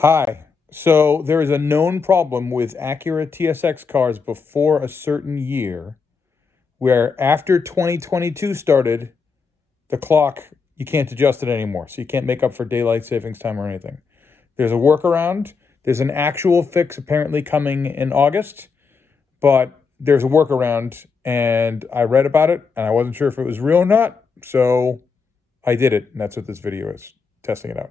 Hi. So there is a known problem with Acura TSX cars before a certain year where after 2022 started, the clock, you can't adjust it anymore. So you can't make up for daylight savings time or anything. There's a workaround. There's an actual fix apparently coming in August, but there's a workaround and I read about it and I wasn't sure if it was real or not. So I did it, and that's what this video is, testing it out.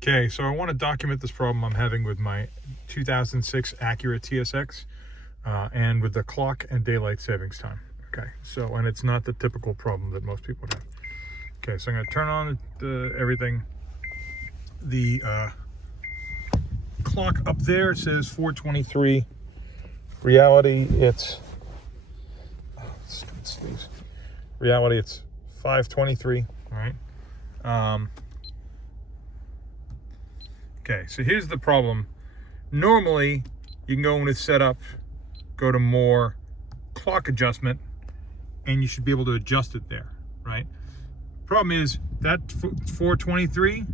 Okay, so I want to document this problem I'm having with my 2006 Acura TSX and with the clock and daylight savings time. Okay, so, and it's not the typical problem that most people have. Okay, so I'm going to turn on everything. The clock up there says 4:23. Reality, it's 5:23. All right. Okay, so here's the problem. Normally, you can go into setup, go to more, clock adjustment, and you should be able to adjust it there, right? Problem is that 4:23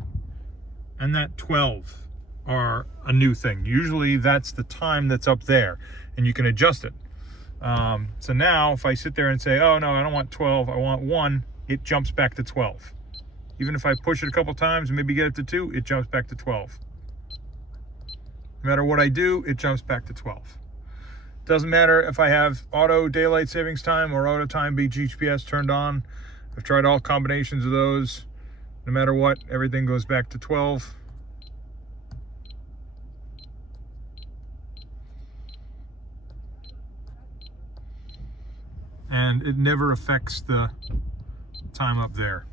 and that 12 are a new thing. Usually that's the time that's up there, and you can adjust it. So now if I sit there and say, oh no, I don't want 12, I want 1, it jumps back to 12. Even if I push it a couple times and maybe get it to 2, it jumps back to 12. No matter what I do, it jumps back to 12. Doesn't matter if I have auto daylight savings time or auto time GPS turned on. I've tried all combinations of those. No matter what, everything goes back to 12. And it never affects the time up there,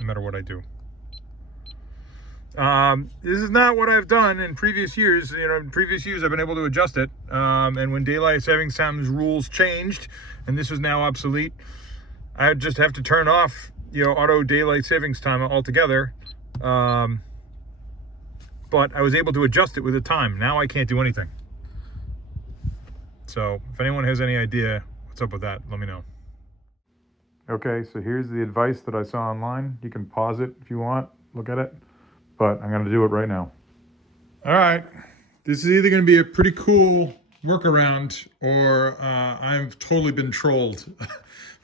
no matter what I do. This is not what I've done in previous years. You know, in previous years I've been able to adjust it. And when daylight savings times rules changed, and this is now obsolete, I just have to turn off, you know, auto daylight savings time altogether. But I was able to adjust it with the time. Now I can't do anything. So if anyone has any idea what's up with that, let me know. Okay, so here's the advice that I saw online. You can pause it if you want, look at it, but I'm going to do it right now. All right, this is either going to be a pretty cool workaround or I've totally been trolled.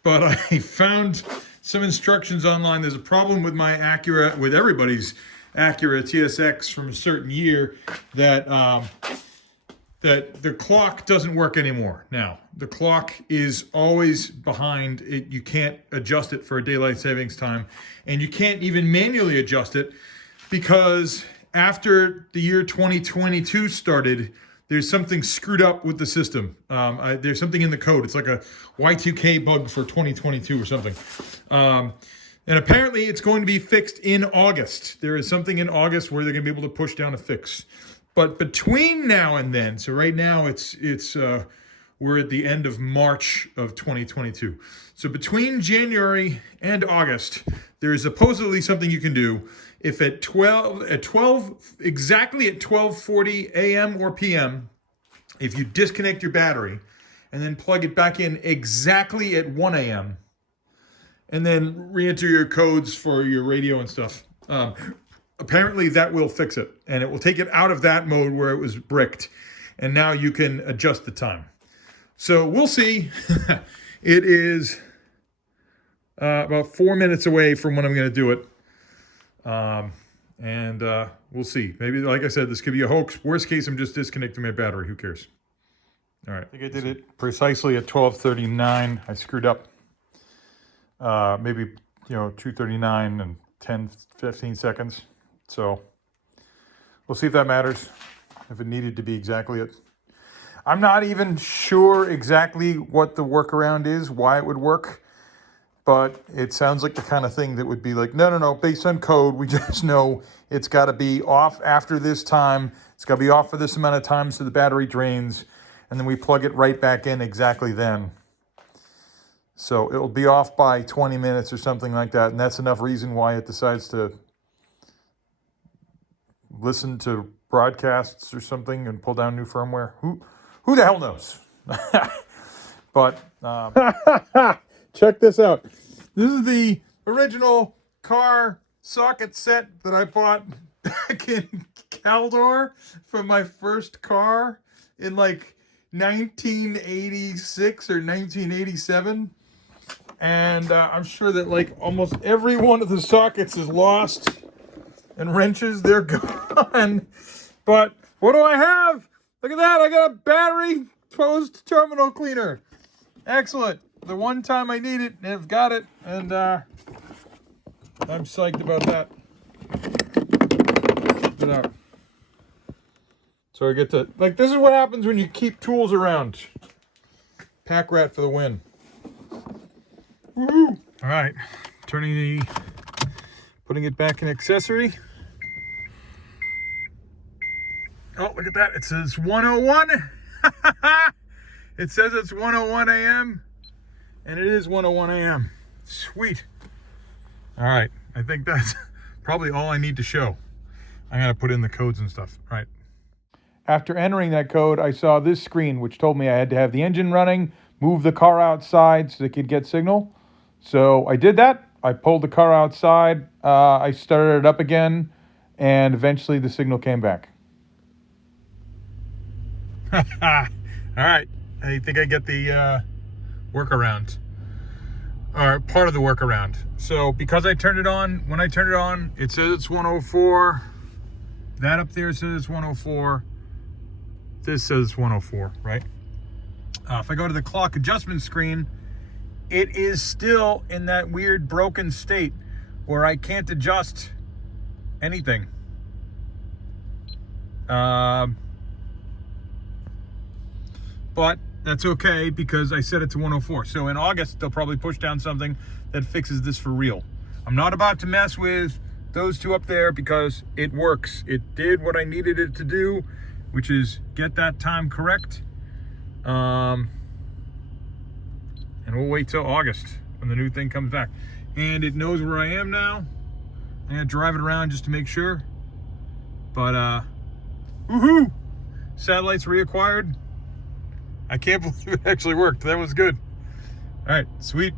But I found some instructions online. There's a problem with my Acura, with everybody's Acura TSX from a certain year, that that the clock doesn't work anymore. Now, the clock is always behind it. You can't adjust it for a daylight savings time, and you can't even manually adjust it because after the year 2022 started, there's something screwed up with the system. There's something in the code. It's like a Y2K bug for 2022 or something. And apparently it's going to be fixed in August. There is something in August where they're going to be able to push down a fix. But between now and then, so right now we're at the end of March of 2022. So between January and August, there is supposedly something you can do. If exactly at 12:40 a.m. or p.m., if you disconnect your battery and then plug it back in exactly at 1 a.m., and then re-enter your codes for your radio and stuff, apparently that will fix it, and it will take it out of that mode where it was bricked, and now you can adjust the time. So we'll see. It is about 4 minutes away from when I'm going to do it, and we'll see. Maybe, like I said, this could be a hoax. Worst case, I'm just disconnecting my battery. Who cares? All right. I think I did it precisely at 12:39. I screwed up. Maybe, 2:39 and 10-15 seconds. So we'll see if that matters, if it needed to be exactly it. I'm not even sure exactly what the workaround is, why it would work, but it sounds like the kind of thing that would be like, no, based on code, we just know it's got to be off after this time. It's got to be off for this amount of time so the battery drains, and then we plug it right back in exactly then. So it'll be off by 20 minutes or something like that, and that's enough reason why it decides to listen to broadcasts or something and pull down new firmware. Who the hell knows? But check this out. This is the original car socket set that I bought back in Caldor for my first car in like 1986 or 1987. And I'm sure that like almost every one of the sockets is lost, and wrenches, they're gone. But what do I have? Look at that, I got a battery post terminal cleaner. Excellent. The one time I need it, I've got it, and I'm psyched about that. Check it out. So I get to, like, this is what happens when you keep tools around. Pack rat for the win. Woo! All right, putting it back in accessory. Oh, look at that, it says 101. It says it's 1:01 a.m. and it is 1:01 a.m. Sweet. All right, I think that's probably all I need to show. I gotta put in the codes and stuff. All right. After entering that code, I saw this screen, which told me I had to have the engine running, move the car outside so it could get signal. So I did that. I pulled the car outside. I started it up again, and eventually the signal came back. All right. I think I get the workaround, or part of the workaround. So because I turned it on, when I turned it on, it says it's 104. That up there says it's 104. This says 104, right? If I go to the clock adjustment screen, it is still in that weird broken state where I can't adjust anything. But that's okay because I set it to 104. So in August, they'll probably push down something that fixes this for real. I'm not about to mess with those two up there because it works. It did what I needed it to do, which is get that time correct. And we'll wait till August when the new thing comes back. And it knows where I am now. I'm gonna drive it around just to make sure. But woohoo! Satellites reacquired. I can't believe it actually worked. That was good. All right, sweet.